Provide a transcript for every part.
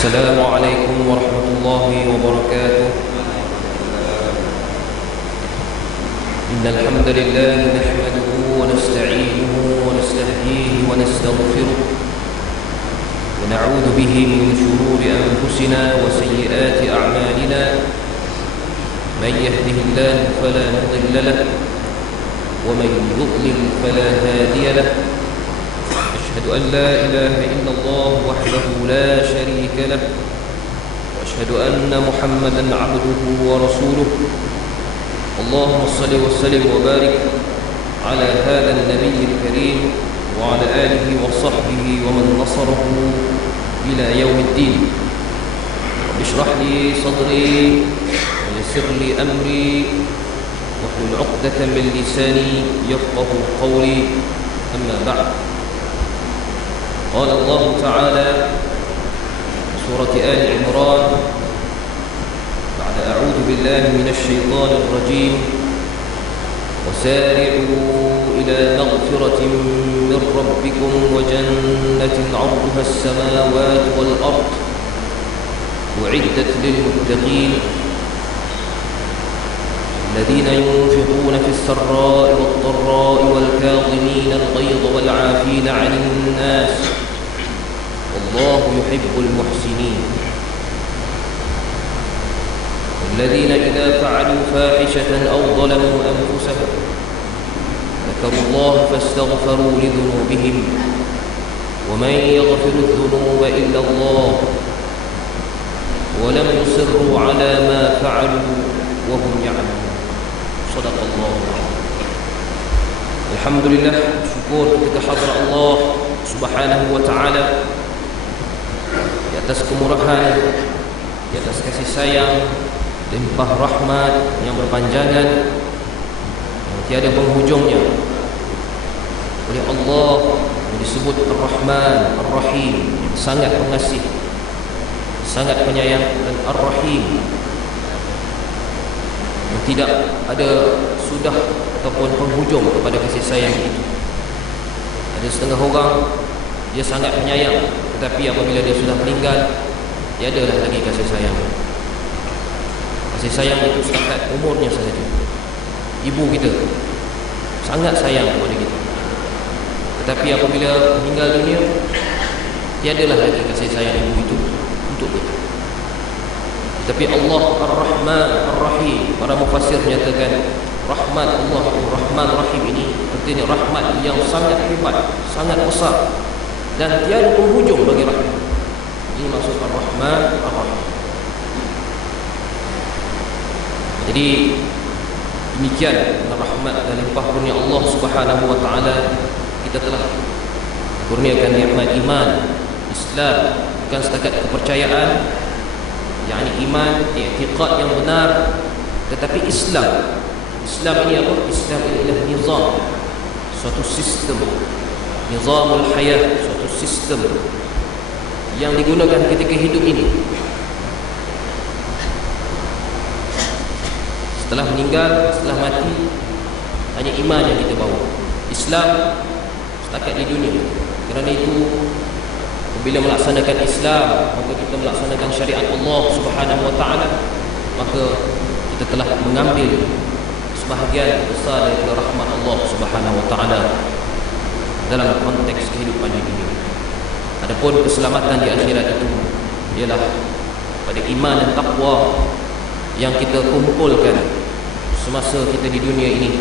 السلام عليكم ورحمة الله وبركاته. إن الحمد لله نحمده ونستعينه ونستهديه ونستغفره ونعوذ به من شرور أنفسنا وسيئات أعمالنا. من يهده الله فلا مضل له ومن يضلل فلا هادي له. أشهد أن لا إله إلا الله وحده لا شريك له وأشهد أن محمدا عبده ورسوله. اللهم صل وسلم وبارك على هذا النبي الكريم وعلى آله وصحبه ومن نصره إلى يوم الدين. رب اشرح لي صدري ويسر لي أمري واحلل عقدة من لساني يفقه قولي. أما بعد، قال الله تعالى في سورة آل عمران بعد أعوذ بالله من الشيطان الرجيم: وسارعوا إلى مغفرة من ربكم وجنة عرضها السماوات والأرض أعدت للمتقين الذين ينفقون في السراء والضراء والكاظمين الغيظ والعافين عن الناس والله يحب المحسنين. الذين إذا فعلوا فاحشة أو ظلموا أنفسهم ذكروا الله فاستغفروا لذنوبهم ومن يغفر الذنوب إلا الله ولم يصروا على ما فعلوا وهم يعلمون. صدق الله. Alhamdulillah, syukur kita kehadrat Allah Subhanahu wa taala di atas kemurahan, di atas kasih sayang, limpah rahmat yang berpanjangan yang tiada penghujungnya. Oleh Allah yang disebut Ar-Rahman, Ar-Rahim, yang sangat pengasih, sangat penyayang, dan Ar-Rahim yang tidak ada sudah ataupun penghujung kepada kasih sayang itu. Ada setengah orang dia sangat penyayang, tetapi apabila dia sudah meninggal, tiadalah lagi kasih sayang. Kasih sayang itu setakat umurnya saja. Ibu kita sangat sayang kepada kita, tetapi apabila meninggal dunia, tiadalah lagi kasih sayang ibu itu untuk kita. Tapi Allah Ar-Rahman Ar-Rahim, para mufassir menyatakan rahmat Allah Rahman Rahim ini artinya rahmat yang sangat hebat, sangat besar dan tiada penghujung bagi rahmat. Ini maksud Ar-Rahman Ar-Rahim. Jadi demikian rahmat dan limpah kurnia Allah Subhanahu wa taala, kita telah kurniakan nikmat iman, Islam, bukan setakat kepercayaan, yakni iman, i'tiqad yang benar, tetapi Islam. Islam ini apa? Islam ini adalah nizam, suatu sistem, nizamul hayat, suatu sistem yang digunakan ketika hidup ini. Setelah meninggal, setelah mati, hanya iman yang kita bawa. Islam setakat di dunia. Kerana itu, bila melaksanakan Islam, maka kita melaksanakan syariat Allah Subhanahu wa taala, maka kita telah mengambil sebahagian besar dari rahmat Allah Subhanahu wa taala dalam konteks kehidupan di dunia. Adapun keselamatan di akhirat itu ialah pada iman dan takwa yang kita kumpulkan semasa kita di dunia ini,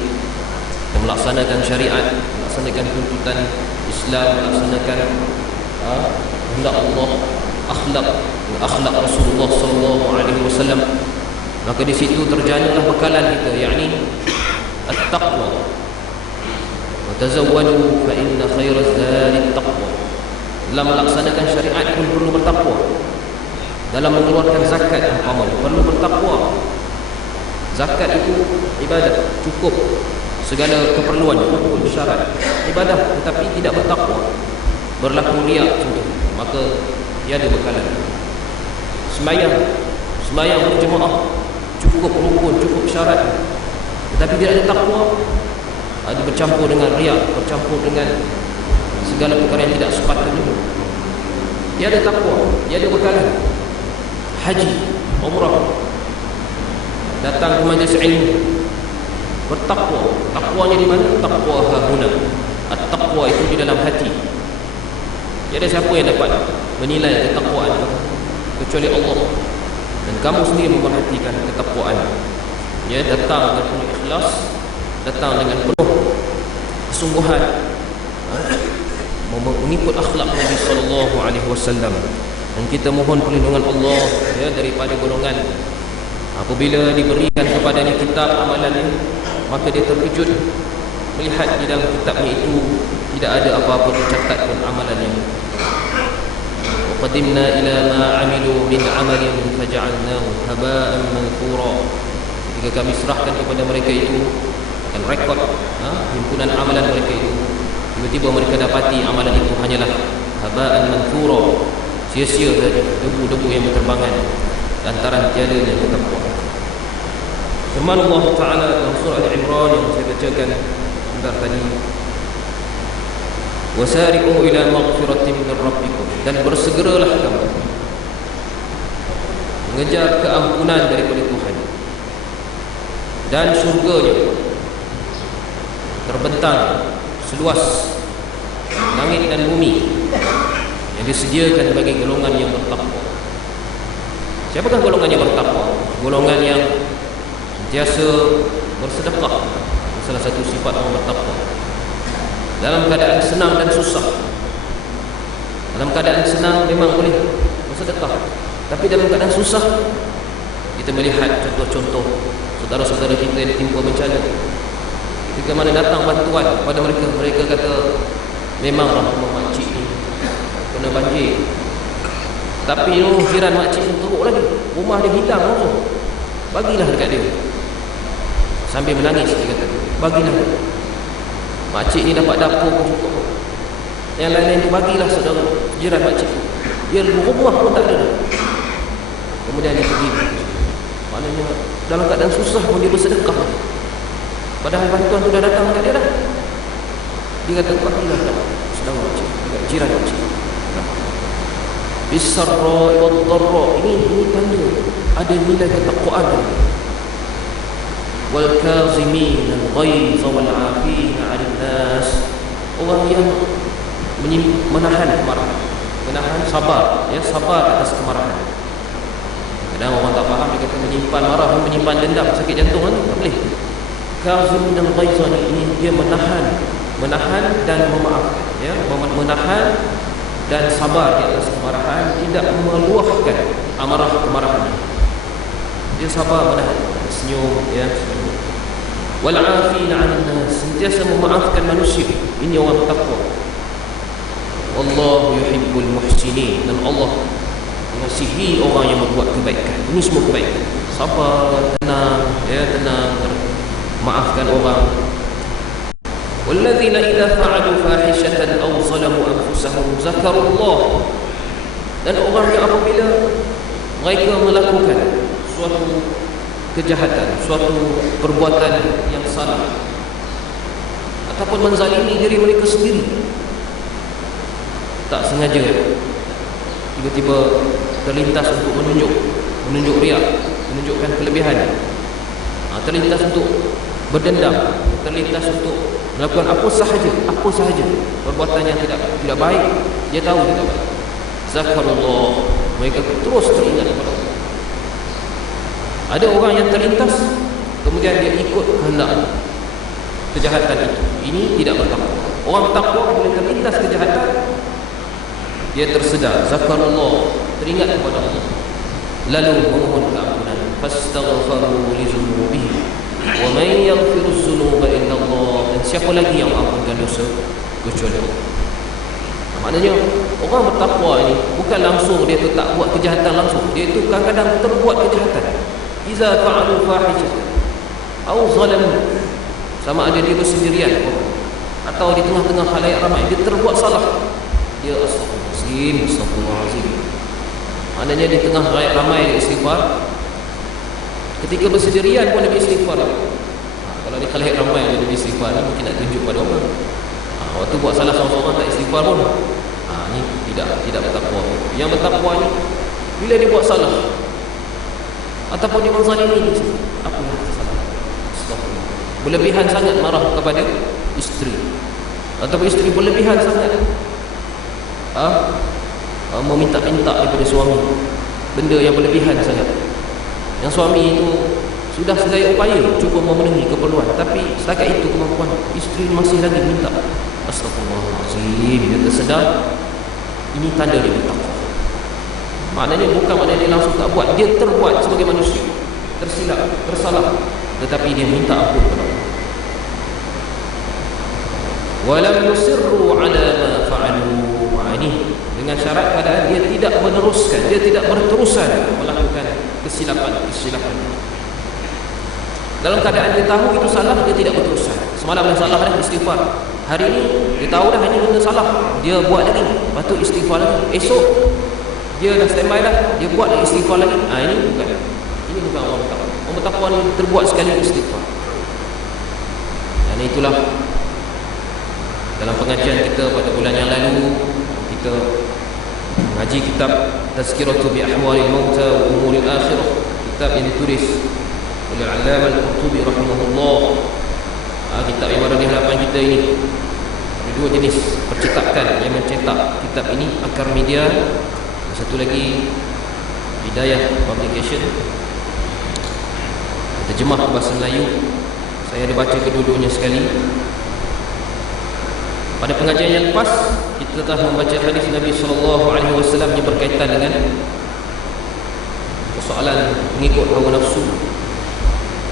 dan melaksanakan syariat, melaksanakan tuntutan Islam, melaksanakan hendak Allah, akhlak Rasulullah sallallahu alaihi wasallam. Maka di situ terjadilah bekalan kita, yakni at-taqwa. Wa tazawwadu fa inna khairaz zadi at-taqwa. Dalam melaksanakan syariat pun perlu bertakwa. Dalam mengeluarkan zakat umpamanya perlu bertakwa. Zakat itu ibadah, cukup segala keperluannya, cukup syarat ibadah, tetapi tidak bertakwa, berlaku riak contoh, maka tiada bekalan. Sembahyang berjemaah, cukup rukun, cukup syarat, tetapi tidak ada takwa, ada bercampur dengan riak, bercampur dengan segala perkara yang tidak sepatutnya, dia ada takwa, dia ada bekalan. Haji, umrah, datang ke majlis ilmu, bertakwa. Takwanya di mana? Takwa hahuna. At-taqwa itu di dalam hati. Tiada siapa yang dapat menilai ketakwaan kecuali Allah. Dan kamu sendiri memerhatikan ketakwaan. Ya, datang dengan penuh ikhlas, datang dengan penuh kesungguhan, mengikut akhlak Nabi sallallahu alaihi wasallam. Dan kita mohon perlindungan Allah ya daripada golongan apabila diberikan kepadanya kitab amalannya, maka dia terkejut melihat di dalam kitabnya itu tidak ada apa-apa tercatat pun amalannya. وَقَدِمْنَا إِلَى مَا عَمِلُوا مِنْ عَمَلٍ فَجَعَلْنَاهُ هَبَاءً مَنْثُورًا. Ketika kami serahkan kepada mereka itu akan rekod himpunan amalan mereka itu, tiba-tiba mereka dapati amalan itu hanyalah haba'an manthura, sia-sia saja, debu-debu yang berterbangan lantaran tiadanya takwa. Firman Allah Ta'ala dalam surah Al-Imran yang saya bacakan sebentar tadi, wasari'u ila maghfiratin min rabbikum, dan bersegeralah kamu mengejar keampunan daripada Tuhan dan syurganya terbentang seluas langit dan bumi yang disediakan bagi golongan yang bertakwa. Siapakah golongan yang bertakwa? Golongan yang sentiasa bersedekah, salah satu sifat orang bertakwa. Dalam keadaan senang dan susah. Dalam keadaan senang memang boleh bersedekah, tapi dalam keadaan susah kita melihat contoh-contoh saudara-saudara kita yang ditimpa bencana. Ketika mana datang bantuan kepada mereka, mereka kata memanglah rumah makcik ni kena banjir, tapi jiran makcik ni teruk lagi, rumah dia hilang langsung, bagilah dekat dia. Sambil menangis dia kata, bagilah. Makcik ni dapat dapur pun cukup, yang lain-lain tu bagilah saudara jiran makcik tu, dia rumah pun tak ada. Kemudian dia pergi, maknanya dalam keadaan susah pun dia bersedekah, padahal bantuan tu dah datang kat dia dah. Dia kata bagilah saudara makcik, jiran makcik. Bisarra wad dharra, ini tanda ada nilai ketakwaan. Wal kazimin al ghaiz wal 'afin 'anil nas, orang yang menahan kemarahan, menahan, sabar, ya, sabar atas kemarahan. Kadang orang tak faham, dia kata menyimpan marah, menyimpan dendam, sakit jantung kan, tak boleh. Kazimin al ghaiz ini dia menahan dan memaafkan, ya, menahan dan sabar di atas kemarahan, tidak meluahkan amarah kemarahan. Dia sabar, menahan, senyum, ya, senyum. Wal 'afina 'anil nas, sentiasa memaafkan manusia. Ini orang takwa. Wallahu yuhibbul muhsinin, dan Allah mengasihi orang yang berbuat kebaikan. Ini semua kebaikan. Sabar, tenang, ya, tenang, maafkan orang. Walladzina idza fa'alu fahishatan aw zalamu anfusahum zakarullah, dan orang yang apabila mereka melakukan suatu kejahatan, suatu perbuatan yang salah, ataupun menzalimi diri mereka sendiri, tak sengaja tiba-tiba terlintas untuk menunjuk riak, menunjukkan kelebihan, terlintas untuk berdendam, terlintas untuk melakukan apa sahaja perbuatan yang tidak baik, dia tahu tidak baik. Zakarullah, mereka terus teringat kepada Allah. Ada orang yang terlintas, kemudian dia ikut kehendak kejahatan itu. Ini tidak bertakwa. Orang bertakwa bila terlintas kejahatan, dia tersedar, zakarullah, teringat kepada Allah, lalu memohon keampunan. Fastaghfaru li dzunubihim wa man yaghfiru dzunuba illa Allah, dan siapa lagi yang mengampunkan dosa kecuali Allah. Maknanya orang bertakwa ini bukan langsung dia tu tak buat kejahatan langsung, dia tu kadang-kadang terbuat kejahatan. Iza fa'alu fahishatan aw zalamu, sama ada dia bersendirian atau di tengah-tengah khalayak ramai, dia terbuat salah, dia astagfirullahalazim. Maknanya di tengah khalayak ramai dia istighfar, ketika bersendirian pun dia istighfar. Kalau di khalayak ramai dia istighfar, mungkin nak tunjuk pada orang. Waktu buat salah seorang-seorang tak istighfar pun, ini tidak bertakwa. yang bertakwa ni, bila dia buat salah ataupun dia menzalimi, apa yang salah? Astagfirullah. Berlebihan sangat marah kepada isteri, ataupun isteri berlebihan sangat meminta-minta daripada suami, benda yang berlebihan sangat, yang suami itu sudah sedaya upaya cuba memenuhi keperluan, tapi setakat itu kemampuan, isteri masih lagi minta. Astagfirullahaladzim. Dia tersedar, ini tanda dia bertakwa. Maknanya bukan maknanya dia langsung tak buat, dia terbuat sebagai manusia, tersilap, tersalah, tetapi dia minta ampun kepada Allah. Walam yusirru ala ma fa'alu. Ini dengan syarat keadaan dia tidak meneruskan, dia tidak berterusan melakukan kesilapan. Dalam keadaan dia tahu itu salah, dia tidak berterusan. Semalam dah salah dah, istighfar. Hari ini dia tahu dah ini benda salah, dia buat lagi, lepas tu istighfar lagi. Esok dia dah standby dah, dia buat lagi, istighfar lagi. Ini bukan orang bertakwa. Orang bertakwa ni terbuat sekali istighfar. Dan itulah dalam pengajian kita pada bulan yang lalu, kita mengaji kitab Tazkiratu bi Ahwalil Mauta wa Umuril Akhirah, kitab yang ditulis oleh Al-Allamah Al-Qurtubi rahimahullah. Kitab yang baru di hadapan kita ini ada dua jenis percetakan yang mencetak kitab ini, Akar Media, dan satu lagi Hidayah Publication, terjemah ke bahasa Melayu. Saya ada baca kedua-duanya sekali. Pada pengajian yang lepas kita telah membaca hadis Nabi SAW yang berkaitan dengan persoalan mengikut hawa nafsu,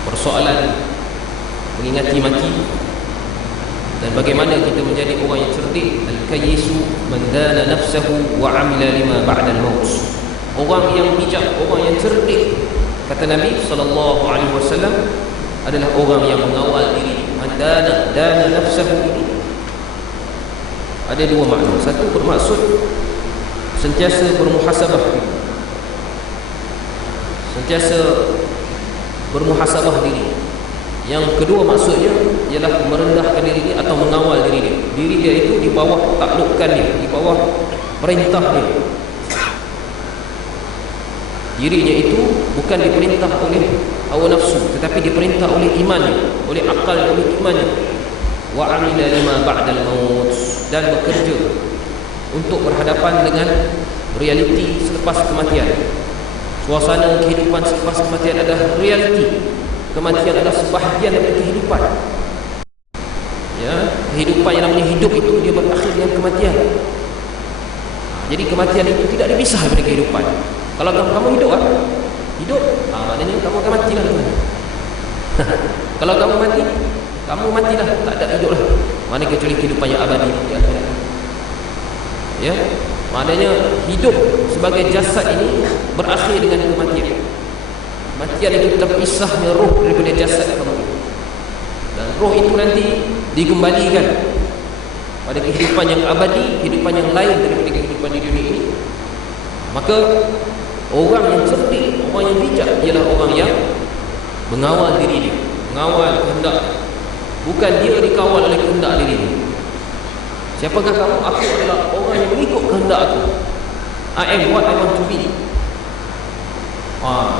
persoalan mengingati mati, dan bagaimana kita menjadi orang yang cerdik. Al-kayyisu man dana nafsahu wa amila lima ba'da al-maut. Orang yang bijak, orang yang cerdik, kata Nabi SAW, adalah orang yang mengawal diri. Man dana nafsahu ini ada dua makna. Satu bermaksud sentiasa bermuhasabah, sentiasa bermuhasabah diri. Yang kedua maksudnya ialah merendahkan diri dia atau mengawal diri dia. Diri dia itu di bawah taklukkan dia, di bawah perintah dia. Dirinya itu bukan diperintah oleh hawa nafsu, tetapi diperintah oleh imannya, oleh akal, oleh imannya. Wa amila lima ba'dal maut, dan bekerja untuk berhadapan dengan realiti selepas kematian. Suasana kehidupan selepas kematian adalah realiti. Kematian adalah sebahagian dari kehidupan. Ya, kehidupan yang namanya hidup itu dia berakhir dengan kematian. Jadi kematian itu tidak dipisah dari kehidupan. Kalau kamu hidup, maknanya kamu akan mati lah. Kalau kamu mati, kamu matilah, tak ada hidup lah. Mana kecuali kehidupan yang abadi di akhirat. Ya, maknanya hidup sebagai jasad ini berakhir dengan kematian. Kematian itu terpisahnya roh daripada jasad kamu, dan roh itu nanti dikembalikan pada kehidupan yang abadi, kehidupan yang lain daripada kehidupan di dunia ini. Maka orang yang cerdik, orang yang bijak ialah orang yang mengawal diri dia, mengawal kehendak. Bukan dia dikawal oleh kehendak diri dia. Siapakah kamu? Aku adalah orang yang mengikut kehendak aku. I am what I want to be.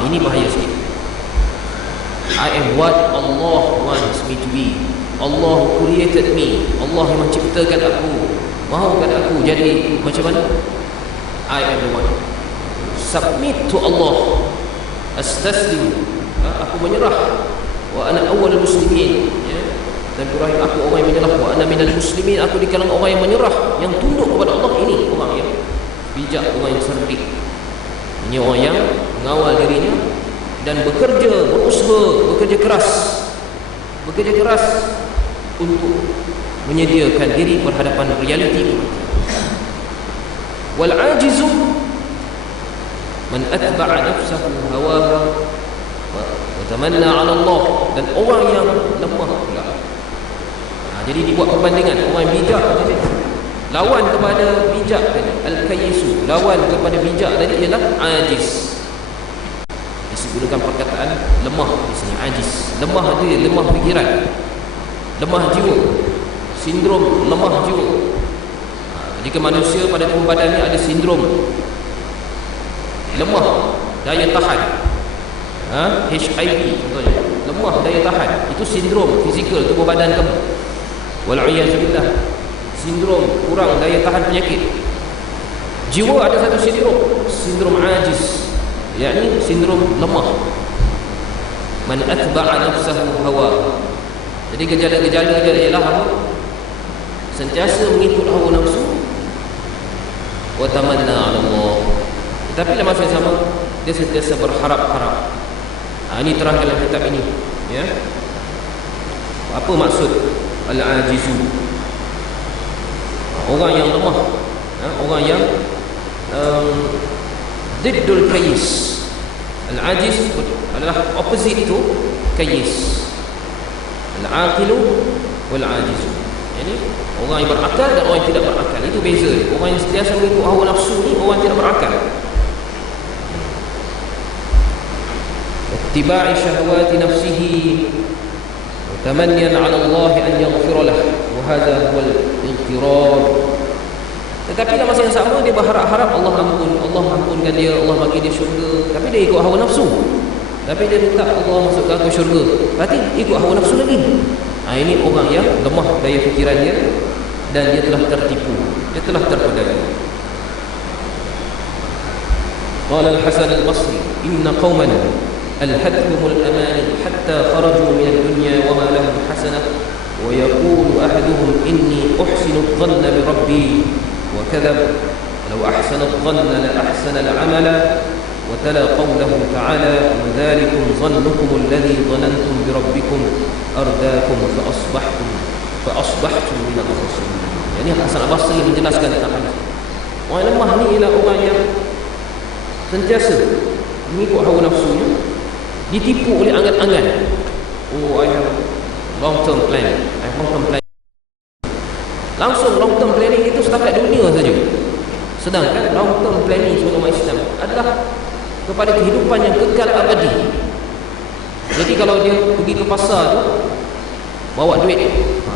Ini bahaya sikit. I am what Allah wants me to be. Allah created me. Allah yang menciptakan aku, mahukan aku jadi macam mana? I am the one. Submit to Allah. Astaslim. Aku menyerah. Wa ana awwalul muslimin. Dan Ibrahim, aku orang yang menyerah. Wa ana minal muslimin, aku di kalangan orang yang menyerah, yang tunduk kepada Allah. Ini orang yang bijak, orang yang cerdik. Ini orang yang mengawal dirinya dan bekerja, berusaha, bekerja keras untuk menyediakan diri berhadapan realiti. Wal ajizu man atba'a nafsahu hawaha wa tamanna 'ala Allah. Dan orang yang lemah pula. Jadi dibuat perbandingan. Orang yang bijak tadi, lawan kepada bijak tadi al-kayyisu, lawan kepada bijak tadi ialah ajiz. Disebutkan perkataan lemah di sini, ajiz. Lemah itu lemah fikiran, lemah jiwa, sindrom lemah jiwa. Jika manusia pada tubuh badannya ada sindrom lemah daya tahan. HIV contohnya, lemah daya tahan. Itu sindrom fizikal tubuh badan kamu. Wal'iyyazubillah, sindrom kurang daya tahan penyakit. Jiwa ada satu sindrom ajiz, yakni sindrom lemah. Man atba'a nafsahu hawa. Jadi gejala-gejala dia ialah apa? Sentiasa mengikut hawa nafsu wa tamanna 'ala Allah. Tetapi dalam masa yang sama dia sentiasa berharap-harap. Ini terang dalam kitab ini, ya. Apa maksud al-ajizu? Orang yang lemah, orang yang diddul kayis. Al-ajiz adalah opposite tu kayis. Al-aqilu wal-ajizu. Ini orang yang berakal dan orang yang tidak berakal. Itu beza dia. Orang yang sentiasa mengikut hawa nafsu ni orang yang tidak berakal. Ittiba'i syahwati nafsihi wa tamanniyan 'ala Allah an yaghfira lah. Wa hadha huwa al-ightirar. Tetapi dalam masa yang sama dia berharap-harap Allah ampunkan dia, Allah bagi dia syurga. Tapi dia ikut hawa nafsu. Tapi dia minta Allah masukkan ke syurga. Berarti ikut hawa nafsu lagi. Ini orang yang lemah daya fikirannya dan dia telah tertipu, dia telah terpedaya. Qala al-Hasan al-Basri, inna qauman alhadhum al-amani hatta kharaju min ad-dunya wa ma lahum hasanah wa yaqulu ahaduhum inni uhsinu adh-dhanna bi rabbi wa kadhab law ahsana adh-dhanna la ahsana al-amala. وتلا قوله تعالى وذلكم ظنكم الذي ظننتم بربكم أرداكم فأصبحتم من الخاسرين. Yani Hasan al-Basri menjelaskan tentang hadis. Orang lemah ni ialah orang yang sentiasa mengikut hawa nafsunya, ditipu oleh angan-angan. Oh, I have long term plan. Langsung long term planning itu setakat dunia saja. Sedangkan long term planning sebagai umat Islam adalah kepada kehidupan yang kekal abadi. Jadi kalau dia pergi ke pasar tu bawa duit,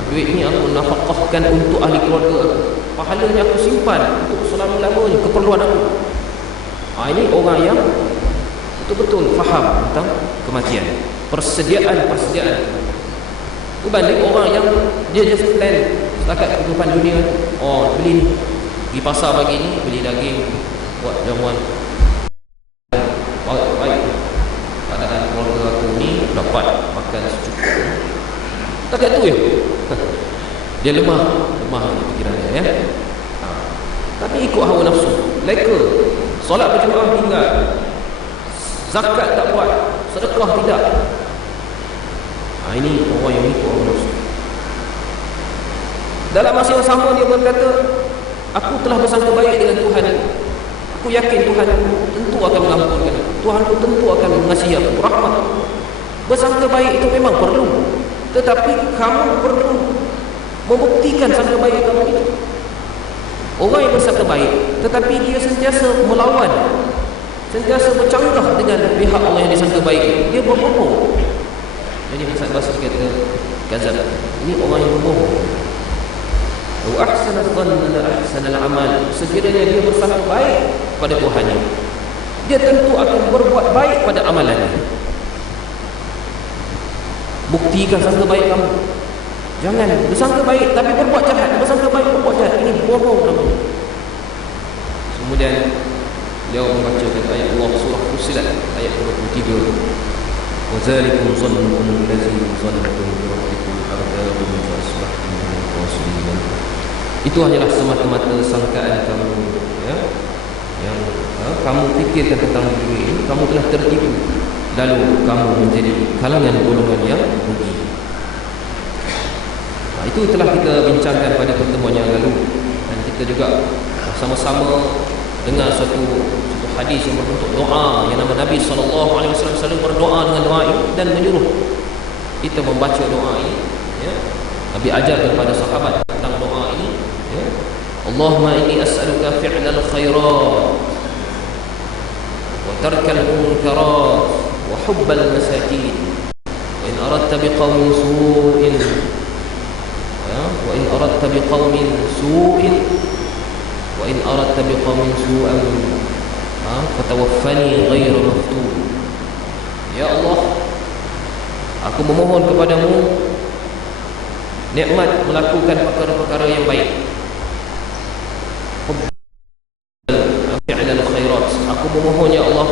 duit ni aku nafkahkan untuk ahli keluarga aku, pahalanya aku simpan untuk selama-lamanya keperluan aku. Ini orang yang betul-betul faham tentang kematian, persediaan. Berbanding orang yang dia just plan setakat kehidupan dunia. Oh, beli ni, pergi pasar pagi ni beli daging buat jamuan. Baik, keadaan keluarga aku ni dapat makan secukupnya. Tak tu ya. Dia lemah fikirannya, ya. Tapi ikut hawa nafsu, leka. Solat berjemaah tinggal, zakat tak buat, sedekah tidak. Ini orang yang ikut hawa nafsu. Dalam masa yang sama dia berkata, aku telah bersangka baik dengan Tuhan. Aku yakin Tuhan tentu akan mengampunkan. Tuhan tentu akan mengasihi aku, rahmat. Bersangka baik itu memang perlu, tetapi kamu perlu membuktikan sangka baik kamu itu. Orang yang bersangka baik tetapi dia sentiasa melawan, sentiasa bercanggah dengan pihak Allah yang disangka baik, dia berbohong. Jadi Hasan Basri kata, kazab. Ini orang yang berbohong. Wa ahsana dhanna la ahsana al-amal. Sekiranya dia bersangka baik pada Tuhannya, dia tentu akan berbuat baik pada amalannya. Buktikan sangka baik kamu. Jangan bersangka baik tapi berbuat jahat, bersangka baik berbuat jahat. Ini bohong namanya. Kemudian beliau membacakan ayat Allah surah Fussilat ayat 23. Wa zalikum dhannukum allazi dhanantum bi rabbikum ardaakum fa asbahtum min al-khasirin. Itu hanyalah semata-mata sangkaan kamu, ya, yang kamu fikirkan tentang diri ini, kamu telah tertipu, lalu kamu menjadi kalangan golongan yang rugi. Itu telah kita bincangkan pada pertemuan yang lalu, dan kita juga sama-sama dengar satu hadis yang berbentuk doa yang nama Nabi SAW selalu berdoa dengan doa ini dan menyuruh kita membaca doa ini, ya. Nabi ajar kepada sahabat tentang doa ini, ya. Allahumma inni as'aluka fi'lal khairat wa tarkal munkarat wa hubbal masakin wa in aradta biqaumin su'in وإن أردت بقوم سوء وإن أردت بقوم سوءا Fatawaffani ghairu maftun. Ya Allah, aku memohon kepadamu nikmat melakukan perkara-perkara yang baik. Fi'lal khairat. Aku memohon ya Allah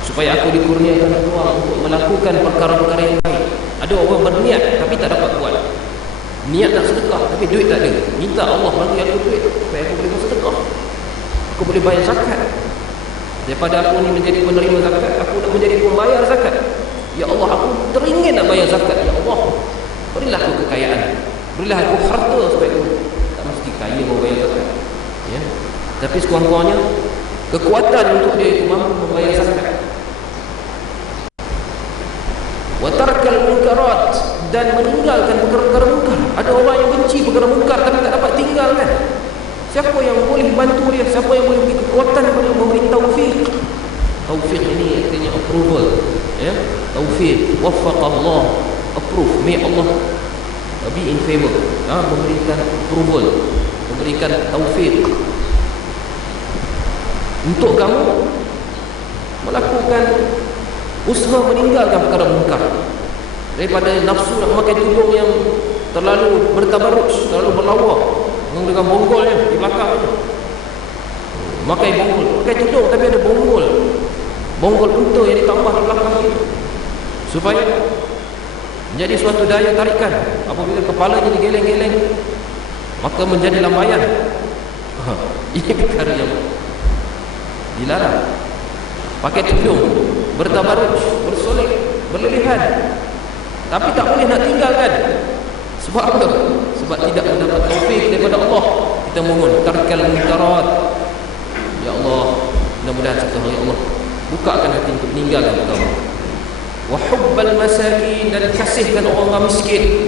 supaya aku dikurniakan peluang untuk melakukan perkara-perkara yang baik. Ada orang berniat tapi tak dapat buat. Niat nak sedekah tapi duit tak ada. Minta Allah bagi aku duit supaya aku boleh bersedekah. Aku boleh bayar zakat. Daripada aku ni menjadi penerima zakat, aku nak menjadi pembayar zakat. Ya Allah, aku teringin nak bayar zakat. Ya Allah, berilah aku kekayaan, berilah aku harta supaya aku tak mesti kaya mau bayar zakat, ya. Tapi sekurang-kurangnya kekuatan untuk dia itu mampu membayar zakat. Wa tarkal munkarat, dan meninggalkan perkara-perkara munkar. Ada orang yang benci perkara munkar tapi tak dapat tinggalkan. Siapa yang boleh bantu dia? Siapa yang boleh beri kekuatan kepada dia, memberi taufik? Taufik ini artinya approval, ya. Taufik, waffaqa Allah, approve, may Allah be in favor, memberikan approval, memberikan taufik untuk kamu melakukan usaha meninggalkan perkara munkar, daripada nafsu nak memakai tudung yang terlalu bertabarruj, terlalu berlawa dengan bonggolnya di belakang itu. Pakai bonggol, pakai tudung tapi ada bonggol unta yang ditambah di belakang itu, supaya menjadi suatu daya tarikan. Apabila kepalanya digeleng-geleng, maka menjadi lambaian. Ini perkara yang dilarang. Pakai tudung bertabarruj, bersolek, berlebihan, tapi tak boleh nak tinggalkan. Sebab apa? Sebab tidak mendapat taufik daripada Allah. Kita mohon tarkal munkarat. Ya Allah, mudah-mudahan satu hari Allah bukakan hati untuk meninggalkan perkara. Wa hubbal masakin, dan kasihkan orang miskin.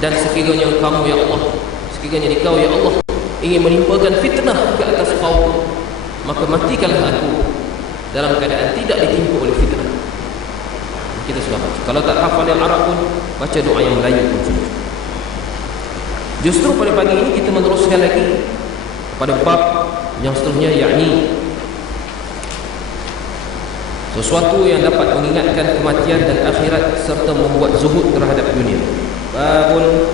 Dan sekiranya kamu ya Allah, sekiranya dikau ya Allah ingin menimpakan fitnah ke atas kaum, maka matikanlah aku dalam keadaan tidak ditimpa oleh fitnah. Kita sudah baca. Kalau tak hafal yang Arab pun, baca doa yang Melayu pun sudah. Justru pada pagi ini kita meneruskan lagi pada bab yang seterusnya, yakni sesuatu yang dapat mengingatkan kematian dan akhirat serta membuat zuhud terhadap dunia. Babun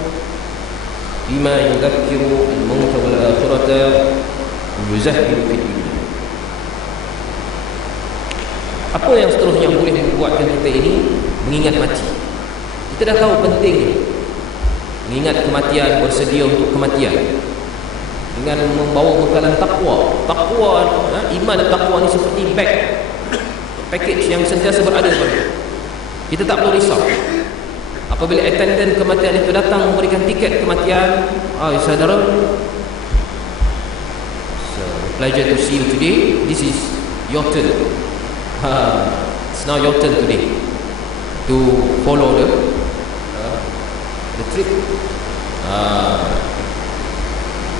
bima yudhakkiru al-maut wal akhirata yuzahhiru fid dunya. Apa yang seterusnya boleh membuatkan kita ini mengingat mati? Kita dah tahu pentingnya mengingat kematian, bersedia untuk kematian dengan membawa bekalan takwa. Takwa, iman dan takwa ni seperti package yang sentiasa berada pada kita. Tak perlu risau apabila attendant kematian itu datang memberikan tiket kematian. Saudara, so, pleasure to see you today. This is your turn. It's now your turn today to follow the trip.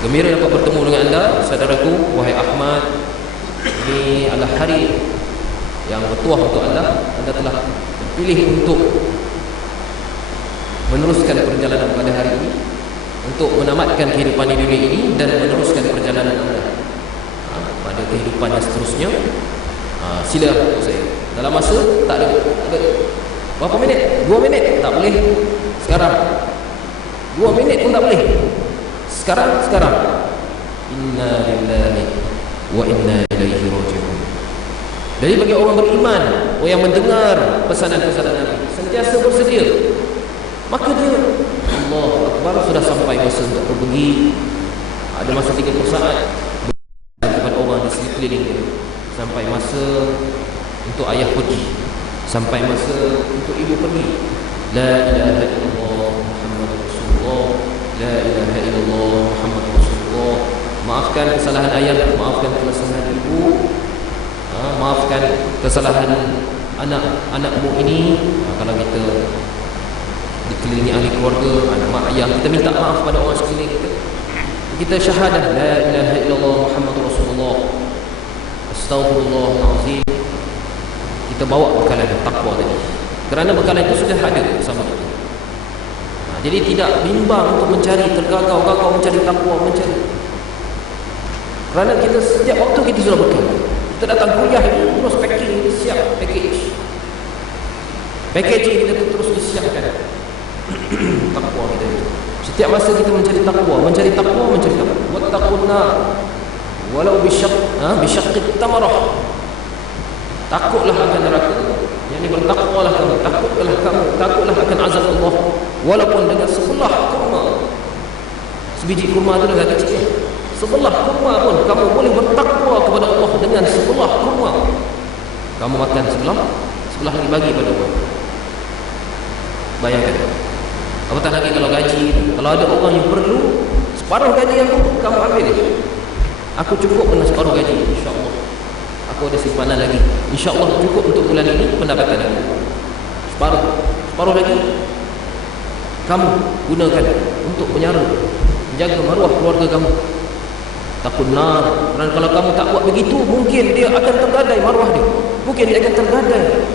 Gembira dapat bertemu dengan anda, saudaraku, wahai Ahmad. Ini adalah hari yang bertuah untuk anda. Anda telah dipilih untuk meneruskan perjalanan pada hari ini, untuk menamatkan kehidupan di dunia ini dan meneruskan perjalanan anda pada kehidupan yang seterusnya. Sila saya dalam masa tak ada berapa minit? 2 minit tak boleh. Sekarang 2 minit pun tak boleh. Sekarang inna lillahi wa inna ilaihi raji'un. Jadi bagi orang beriman, orang yang mendengar pesanan-pesanan Nabi, sentiasa bersedia, maka dia Allah Akbar, sudah sampai masa untuk pergi. Ada masa 30 saat kepada orang di sekeliling dia, sampai masa untuk ayah pergi, sampai masa untuk ibu pergi. La ilaha illallah Muhammadur Rasulullah, la ilaha illallah Muhammadur Rasulullah. Maafkan kesalahan ayah, maafkan kesalahan ibu, maafkan kesalahan anak-anakmu ini. Kalau kita dikelilingi ahli keluarga, anak mak ayah, kita minta maaf pada orang sekeliling kita. Kita syahadah la ilaha illallah Muhammadur Rasulullah, astaghfirullahalazim. Kita bawa bekalan takwa tadi, kerana bekalan itu sudah ada bersama kita. Jadi tidak bimbang untuk mencari, tergagau-gagau mencari takwa, mencari, kerana kita setiap waktu kita sudah bekal. Kita datang kuliah ini terus packing, siap packaging kita terus disiapkan. Takwa kita itu. Setiap masa kita mencari takwa. Wattaqunna walau bisyaqqit tamarah. Takutlah akan neraka. Yang bertakwalah kamu, takutlah akan azab Allah walaupun dengan sebelah kurma. Sebiji kurma itu dah kecil. Sebelah kurma pun kamu boleh bertakwa kepada Allah dengan sebelah kurma. Kamu makan sebelah dibagi pada Allah. Bayangkan. Apatah lagi kalau gaji, kalau ada orang yang perlu separuh gaji aku, kamu ambil dia. Aku cukup dengan separuh gaji, insya-Allah. Aku ada simpanan lagi, insya-Allah cukup untuk bulan ini pendapatan aku. Separuh lagi kamu gunakan untuk menjaga maruah keluarga kamu. Takut nar. Dan kalau kamu tak buat begitu, mungkin dia akan tergadai maruah dia. Mungkin dia akan tergadai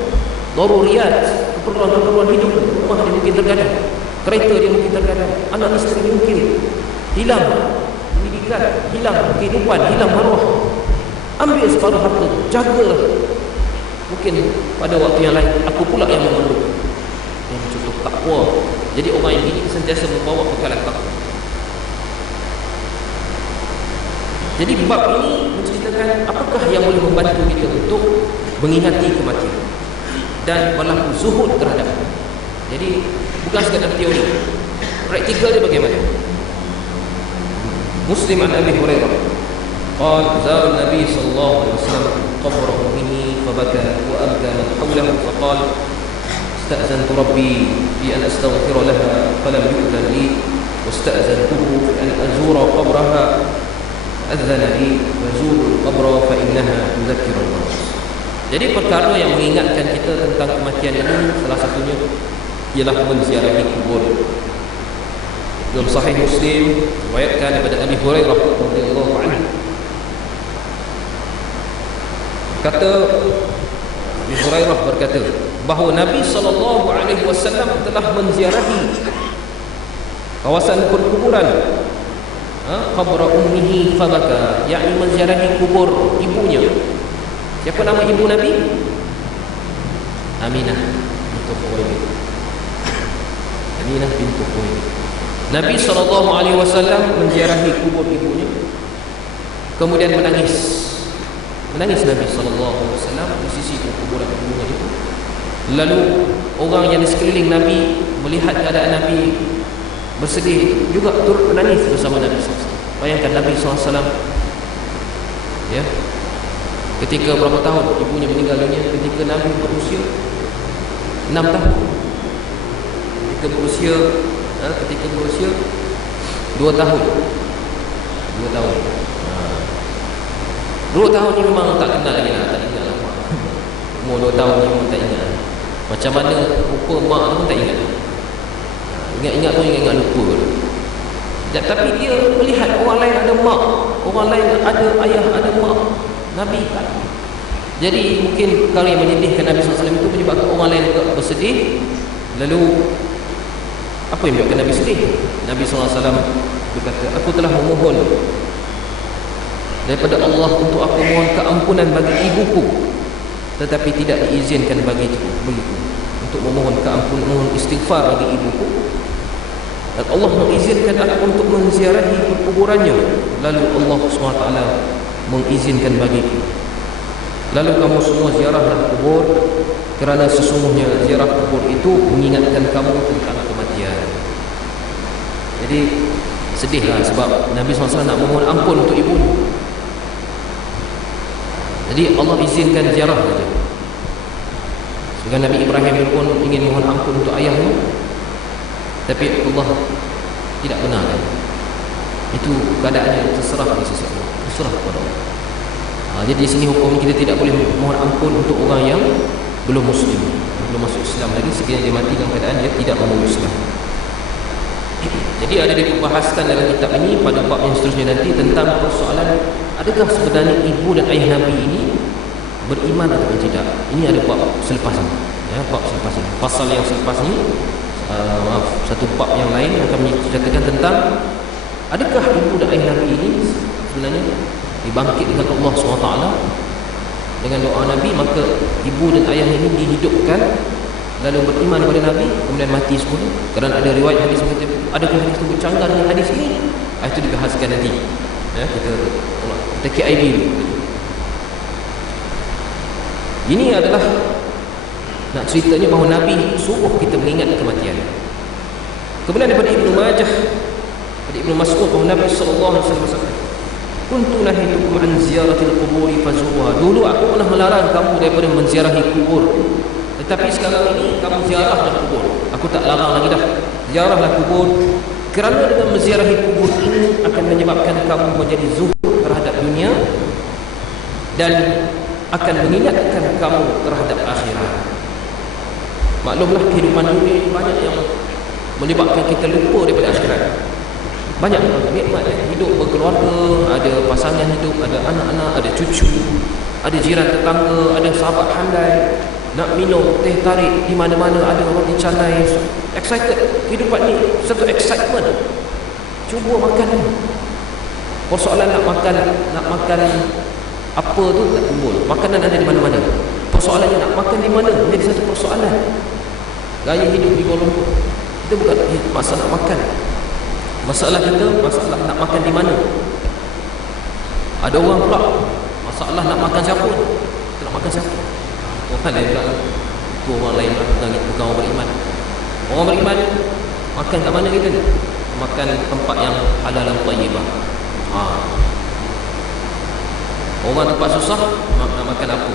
daruriyat, keperluan hidup, rumah dia mungkin tergadai, kereta dia mungkin tergadai, anak isteri mungkin hilang, pendidikan hilang, kehidupan hilang, maruah. Ambil separuh harta, jagalah. Mungkin pada waktu yang lain aku pula yang memerlukan. Yang contoh takwa. Jadi orang yang ini sentiasa membawa bekalan takwa. Jadi bab ini menceritakan apakah yang boleh membantu kita untuk mengingati kematian dan berlaku zuhud terhadap. Jadi bukan sekadar teori, praktikal dia bagaimana? Muslim an Abi Hurairah قال زار النبي صلى الله عليه وسلم قبر أمه فبكى وأبكى من حوله فقال استأذنت ربي بأن أستغفر لها فلم يؤذن لي واستأذنته بأن أزور قبرها أذن لي وزور القبر فإنها تذكر الناس. Jadi perkara yang mengingatkan kita tentang kematian ini salah satunya ialah menziarahi kubur. Dalam Sahih Muslim riwayatkan daripada Abi Hurairah radhiyallahu anhu, kata Abi Hurairah berkata bahawa Nabi SAW telah menziarahi kawasan perkuburan qabra ummihi fabaka, yakni menziarahi kubur ibunya. Siapa nama ibu Nabi? Aminah bintu Khuwailid. Aminah bintu Khuwailid. Nabi SAW menziarahi kubur ibunya, kemudian menangis Nabi SAW di sisi kuburan ibunya itu. Lalu orang yang di sekeliling Nabi melihat keadaan Nabi bersedih juga turut menangis bersama Nabi SAW. Bayangkan Nabi SAW, ya, ketika berapa tahun ibunya meninggal dunia? Ketika Nabi berusia 6 tahun. Ketika berusia 2 tahun. 2 tahun ni memang tak kenal lagi lah, tak ingat lah. Umur 2 tahun ni memang tak ingat. Macam mana rupa mak tu pun tak ingat. Ingat-ingat tu ingat lupa. Tapi dia melihat orang lain ada mak, orang lain ada ayah, ada mak. Nabi tak. Jadi mungkin perkara yang menyedihkan Nabi SAW itu menyebabkan orang lain juga bersedih. Lalu apa yang menyebabkan Nabi sedih? Nabi SAW berkata, aku telah memohon daripada Allah untuk aku mohon keampunan bagi ibuku, tetapi tidak diizinkan bagiku untuk memohon keampunan, mohon istighfar bagi ibuku, dan Allah mengizinkan aku untuk menziarahi kuburannya. Lalu Allah SWT mengizinkan bagiku, lalu kamu semua ziarahlah kubur, kerana sesungguhnya ziarah kubur itu mengingatkan kamu tentang kematian. Jadi sedihlah sebab Nabi SAW nak memohon ampun untuk ibu. Jadi Allah izinkan ziarah saja. Sebagai Nabi Ibrahim pun ingin mohon ampun untuk ayahnya, tapi Allah tidak benarkan. Itu keadaannya terserah di sisi Allah, terserah kepada Allah. Jadi di sini hukum kita tidak boleh mohon ampun untuk orang yang belum Muslim, belum masuk Islam lagi, sekiranya dia mati dalam keadaan dia tidak memeluk Islam. Jadi ada dibahaskan dalam kitab ini pada bab yang seterusnya nanti tentang persoalan adakah sebenarnya ibu dan ayah Nabi ini beriman atau tidak. Ini ada bab selepas ini, ya, bab selepas ini, pasal yang selepas ini, satu bab yang lain akan menceritakan tentang adakah ibu dan ayah Nabi ini sebenarnya dibangkitkan Allah SWT dengan doa Nabi, maka ibu dan ayah ini dihidupkan lalu beriman kepada Nabi, kemudian mati semua. Kerana ada riwayat hadis mengatakan, adakah hadis itu bercanggah dengan hadis ini? Itu dibahaskan nanti. Kita KIV dulu. Ini adalah nak ceritanya bahawa Nabi suruh kita mengingat kematian. Kemudian daripada Ibnu Majah, daripada Ibnu Mas'ud, bahawa Nabi SAW bersabda, kuntu nahitukum an ziyaratil quburi fazuruha. Dulu aku pernah melarang kamu daripada menziarahi kubur, tetapi sekarang ini kamu ziarahlah kubur. Aku tak larang lagi dah, ziarahlah kubur. Kerana dengan menziarahi kubur ini akan menyebabkan kamu menjadi zuhud terhadap dunia dan akan mengingatkan kamu terhadap akhirat. Maklumlah kehidupan dunia ini banyak yang menyebabkan kita lupa daripada akhirat. Banyak nikmat hidup berkeluarga, ada pasangan hidup, ada anak-anak, ada cucu, ada jiran tetangga, ada sahabat handai, nak minum teh tarik di mana-mana, ada roti canai. Excited. Kehidupan ni satu excitement. Cuba makan. Persoalan nak makan apa tu tak timbul. Makanan ada di mana-mana. Persoalannya nak makan di mana menjadi satu persoalan. Gaya hidup di Kuala Lumpur, kita bukan masalah nak makan. Masalah kita, masalah nak makan di mana. Ada orang pula masalah nak makan siapa. Kita nak makan siapa. Orang lain pula. Itu orang lain pula, bukan orang beriman. Orang beriman makan kat mana kita ni? Makan tempat yang halal dan tayyibah. Orang tempat susah nak makan apa?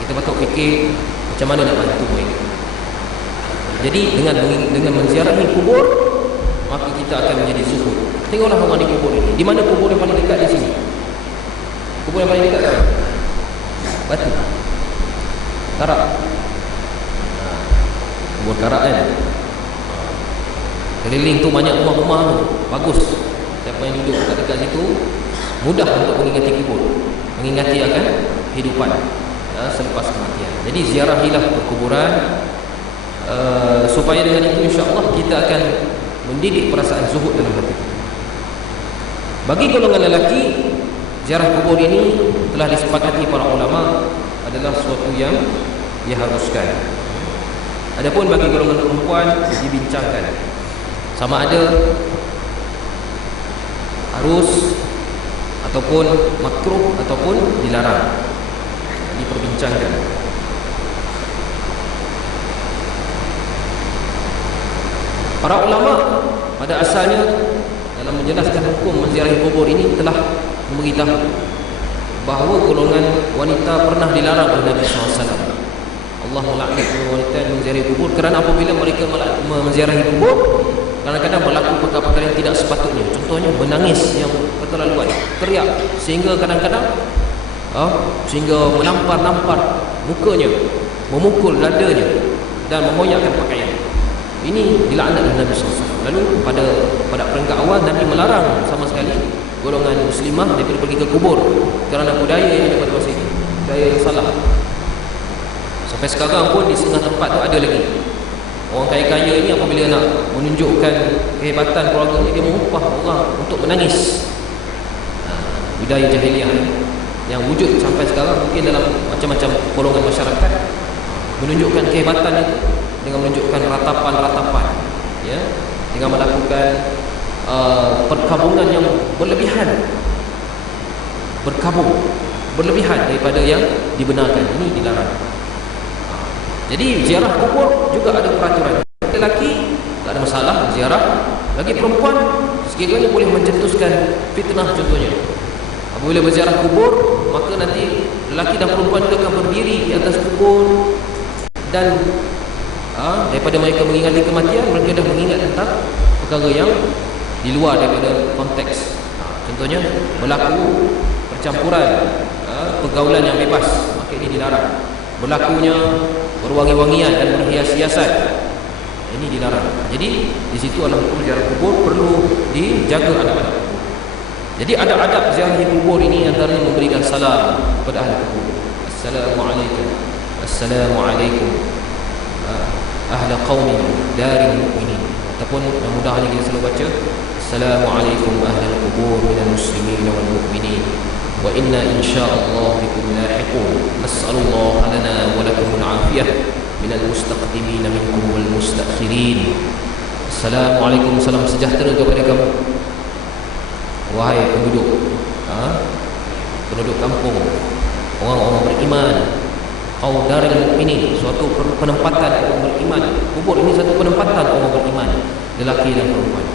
Kita patut fikir macam mana nak bantu mereka. Jadi dengan menziarahi kubur, maka kita akan menjadi zuhud. Tengoklah orang di kubur ini. Di mana kubur yang paling dekat di sini? Kubur yang paling dekat kan? Batu. Karak. Kubur karak kan? Keliling tu banyak rumah-rumah tu. Bagus. Siapa yang duduk dekat situ mudah untuk mengingati kubur, mengingati akan kehidupan selepas kematian. Jadi ziarahilah perkuburan, supaya dengan itu insya-Allah kita akan mendidik perasaan zuhud dalam hati. Bagi golongan lelaki, ziarah kubur ini telah disepakati para ulama adalah sesuatu yang diharuskan. Adapun bagi golongan perempuan dibincangkan sama ada harus ataupun makruh ataupun dilarang, diperbincangkan. Para ulama pada asalnya dalam menjelaskan hukum menziarahi kubur ini telah memberitahu bahawa golongan wanita pernah dilarang oleh Nabi SAW. Allah melaknat wanita yang menziarahi kubur kerana apabila mereka menziarahi kubur, kadang-kadang berlaku perkara-perkara yang tidak sepatutnya. Contohnya menangis yang keterlaluan, teriak sehingga kadang-kadang sehingga menampar-nampar mukanya, memukul dadanya dan memoyakkan pakaian. Ini dilaknat oleh Nabi SAW. Lalu pada peringkat awal Nabi melarang sama sekali golongan muslimah daripada pergi ke kubur kerana budaya yang ada pada masa itu, budaya yang salah. Sampai sekarang pun di setengah tempat tu ada lagi. Orang kaya-kaya ini apabila nak menunjukkan kehebatan keluarganya, dia mengupah orang untuk menangis. Budaya jahiliah yang wujud sampai sekarang mungkin dalam macam-macam golongan masyarakat, menunjukkan kehebatan itu dengan menunjukkan ratapan-ratapan, ya, dengan melakukan perkabungan yang berlebihan, berkabung berlebihan daripada yang dibenarkan. Ini dilarang. Jadi ziarah kubur juga ada peraturan. Lelaki tak ada masalah ziarah, bagi perempuan sekiranya boleh mencetuskan fitnah. Contohnya apabila berziarah kubur, maka nanti lelaki dan perempuan itu akan berdiri di atas kubur dan daripada mereka mengingati kematian, mereka dah mengingat tentang perkara yang di luar daripada konteks. Contohnya berlaku percampuran, pergaulan yang bebas, maka ini dilarang. Berlakunya berwangi-wangian dan berhias-hiasan, ini dilarang. Jadi di situ adalah hukum ziarah kubur perlu dijaga adab-adab. Jadi adab-adab ziarah kubur ini antaranya memberikan salam kepada ahli kubur. Assalamualaikum, assalamualaikum ahli qaumi dari mu'minin. Ataupun yang mudah lagi kita selalu baca, assalamualaikum ahli kubur minal muslimin wal mu'minin wa inna insyaallah bikum lahiqun. Nas'alullah lana wa lakumul afiyah minal mustaqdimin minkum wal mustakhirin. Assalamualaikum, salam sejahtera kepada kamu wahai penduduk kampung, orang-orang beriman. Kau darul mukminin, suatu penempatan orang beriman. Kubur ini satu penempatan orang beriman, lelaki dan perempuan.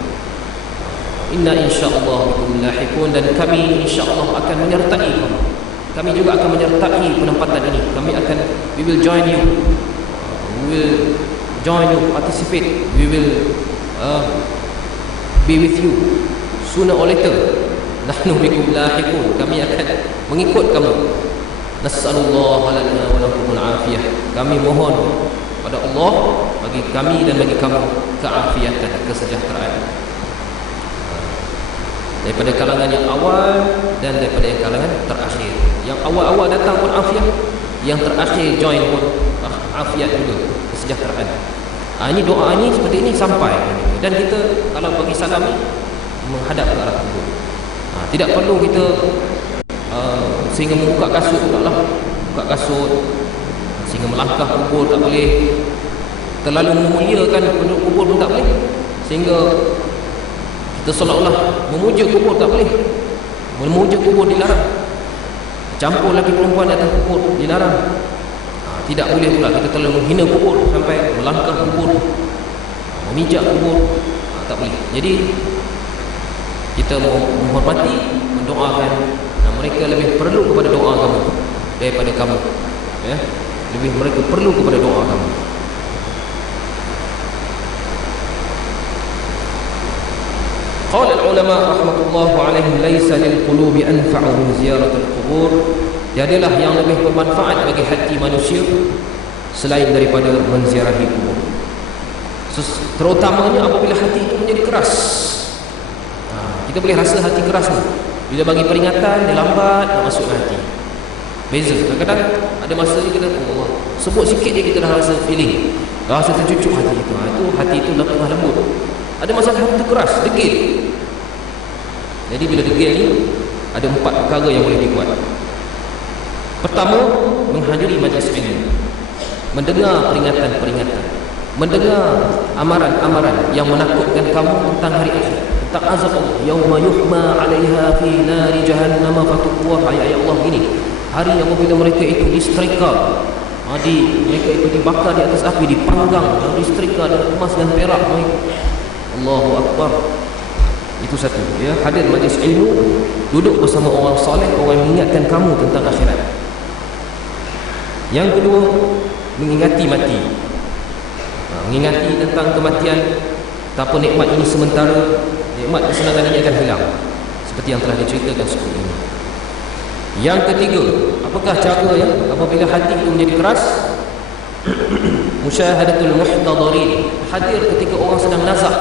Inna insyaallah bikum lahiqun, dan kami insyaallah akan menyertai kamu. Kami juga akan menyertai penempatan ini. We will join you. Participate. We will be with you sooner or later. Nahnu bikum lahiqun, kami akan mengikut kamu. Nas'alullah lana wa lakumul afiyah. Kami mohon pada Allah bagi kami dan bagi kamu keafiatan, kesejahteraan. Daripada kalangan yang awal dan daripada yang kalangan terakhir. Yang awal-awal datang pun afiat, yang terakhir join pun afiat juga, kesejahteraan. Ini doa ini seperti ini sampai. Dan kita kalau bagi salam ni menghadap ke arah kubur. Tidak perlu kita sehingga membuka kasut pula lah. Buka kasut sehingga melangkah kubur tak boleh. Terlalu memuliakan penduduk kubur pun tak boleh. Sehingga kita seolah-olah memuja kubur tak boleh. Memuja kubur dilarang. Campur lagi perempuan di atas kubur dilarang. Tidak boleh pula kita terlalu menghina kubur sampai melangkah kubur, memijak kubur. Tak boleh. Jadi kita menghormati, mendoakan. Mereka lebih perlu kepada doa kamu daripada kamu, ya. Mereka perlu kepada doa kamu. Qala al-ulama rahmatullah alaihim laisa lil qulubi anfa'u min ziyaratil qubur. Jadilah yang lebih bermanfaat bagi hati manusia selain daripada menziarahi kubur. Terutamanya apabila hati itu menjadi keras. Kita boleh rasa hati keras ni. Bila bagi peringatan, dia lambat nak masuk ke hati. Beza. Kadang-kadang ada masa ni kita Allah, sebut sikit je kita dah rasa feeling, dah rasa tercucuk hati kita. Hati itu lemah lembut. Ada masa hati itu keras, degil. Jadi bila degil ni ada 4 perkara yang boleh dibuat. Pertama, menghadiri majlis ilmu, mendengar peringatan-peringatan, mendengar amaran-amaran yang menakutkan kamu tentang hari akhirat, tentang azab Allah. Yauma yuhma 'alaiha fi nari jahannam fatuqwa. Ayat Allah ini, hari yang apabila mereka itu disetrika, mereka itu dibakar di atas api, dipanggang, disetrika dengan emas dan perak mereka. Allahu Akbar. Itu satu, ya. Hadir majlis ilmu, duduk bersama orang soleh, orang yang mengingatkan kamu tentang akhirat. Yang kedua, mengingati mati. Mengingati tentang kematian. Betapa nikmat ini sementara, nikmat kesenangan ini akan hilang, seperti yang telah diceritakan sebelum ini. Yang ketiga, apakah cara ya apabila hati itu menjadi keras? Musyahadatul muhtadarin. Hadir ketika orang sedang nazak.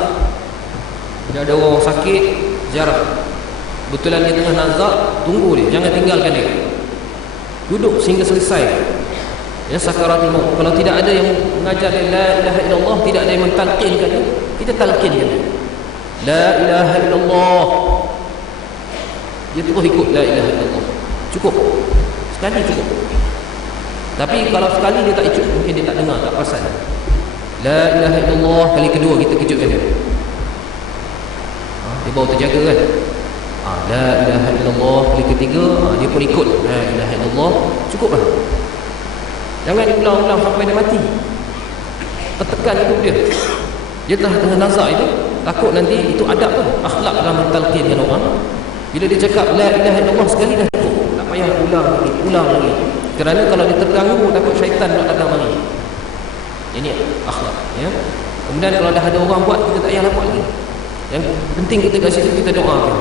Bila ada orang sakit, ziarah. Kebetulan dia tengah nazak, tunggu dia, jangan tinggalkan dia. Duduk sehingga selesai. Ya, sakaratul maut. Kalau tidak ada yang mengajar la ilaha illallah, tidak ada yang mentalqinkan dia, kita talqinkan dia. La ilaha illallah. Dia terus ikut la ilaha illallah. Cukup. Sekali cukup. Tapi kalau sekali dia tak ikut, mungkin dia tak dengar, tak perasan. La ilaha illallah, kali kedua kita kejutkan dia. Dia baru terjaga kan. La ilaha illallah, kali ketiga dia pun ikut la ilaha illallah. Cukuplah. Jangan diulang-ulang sampai dia mati. Tekan hidup dia. Dia tengah nazak itu, takut nanti itu adab tu, akhlak dalam mentalqinkan orang. Bila dia cakap la ilaha illallah sekali dah cukup, tak payah ulang lagi. Kerana kalau dia terganggu, takut syaitan nak datang mari. Ini akhlak, ya. Kemudian kalau dah ada orang buat, kita tak payahlah buat lagi. Yang penting kita kat situ, kita doakan.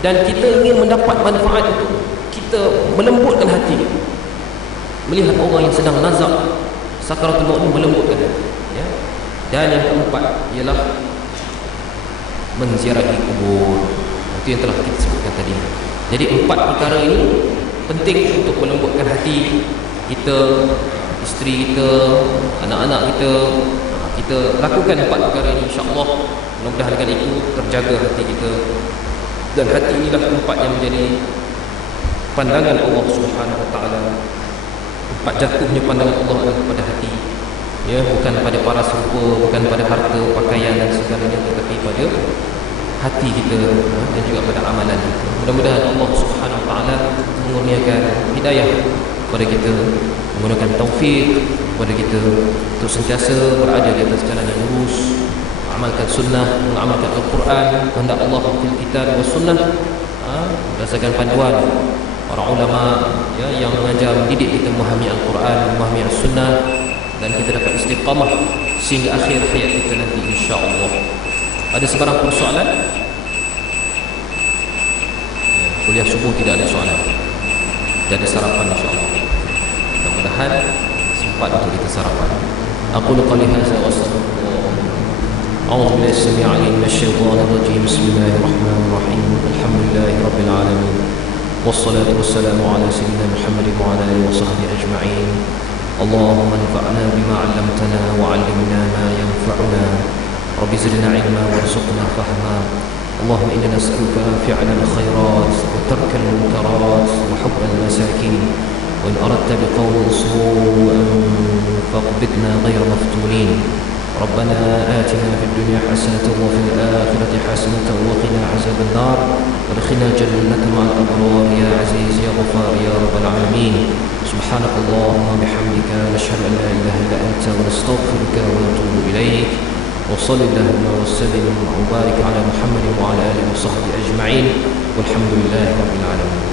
Dan kita ingin mendapat manfaat itu, kita melembutkan hati kita. Melihat orang yang sedang nazak sakaratul maut ini, melembutkan hati, ya. Dan yang keempat ialah menziarahi kubur. Itu yang telah kita sebutkan tadi. Jadi 4 perkara ini penting untuk melembutkan hati kita, isteri kita, anak-anak kita. Kita lakukan 4 perkara ini, insya-Allah. Mudah-mudahan dengan itu terjaga hati kita. Dan hati inilah tempat yang menjadi pandangan Allah Subhanahu wa taala. Tempat jatuhnya pandangan Allah adalah pada hati, ya, bukan pada paras rupa, bukan pada harta, pakaian dan segalanya, tetapi pada hati kita dan juga pada amalan kita. Mudah-mudahan Allah Subhanahu wa taala mengurniakan hidayah kepada kita, menggunakan taufik kepada kita untuk sentiasa berada di atas jalan yang lurus, mengamalkan sunnah, mengamalkan Al-Quran, kehendak Allah fil kitab was sunnah, berdasarkan panduan para ulama, ya, yang mengajar mendidik kita memahami Al-Quran, memahami As-Sunnah, dan kita dapat istiqamah sehingga akhir hayat kita nanti, insya-Allah. Ada sebarang persoalan? Kuliah subuh tidak ada soalan, tidak ada sarapan, insya-Allah. Mudah-mudahan sempat untuk kita sarapan. Aku qali hadza wa astaghfirullah. A'udzu billahi as-sami'il 'alim minasyaitonir rajim. Bismillahirrahmanirrahim. Alhamdulillahi rabbil alamin. والصلاة والسلام على سيدنا محمد وعلى آله وصحبه أجمعين. اللهم انفعنا بما علمتنا وعلمنا ما ينفعنا. رب زدنا علما وارزقنا فهما. اللهم إنا نسألك فعل الخيرات وترك المنكرات وحب المساكين. وإن أردت بقوم سوءا فاقبضنا غير مفتونين. ربنا آتنا في الدنيا حسنة وفي الآخرة حسنة وقنا عذاب النار. وادخلنا الجنة مع الأبرار يا عزيز يا غفار يا رب العالمين. سبحانك اللهم وبحمدك نشهد أن لا إله إلا أنت ونستغفرك ونتوب إليك. وصل اللهم وسلم وبارك على محمد وعلى آله وصحبه أجمعين والحمد لله رب العالمين.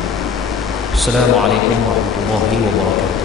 السلام عليكم ورحمة الله وبركاته.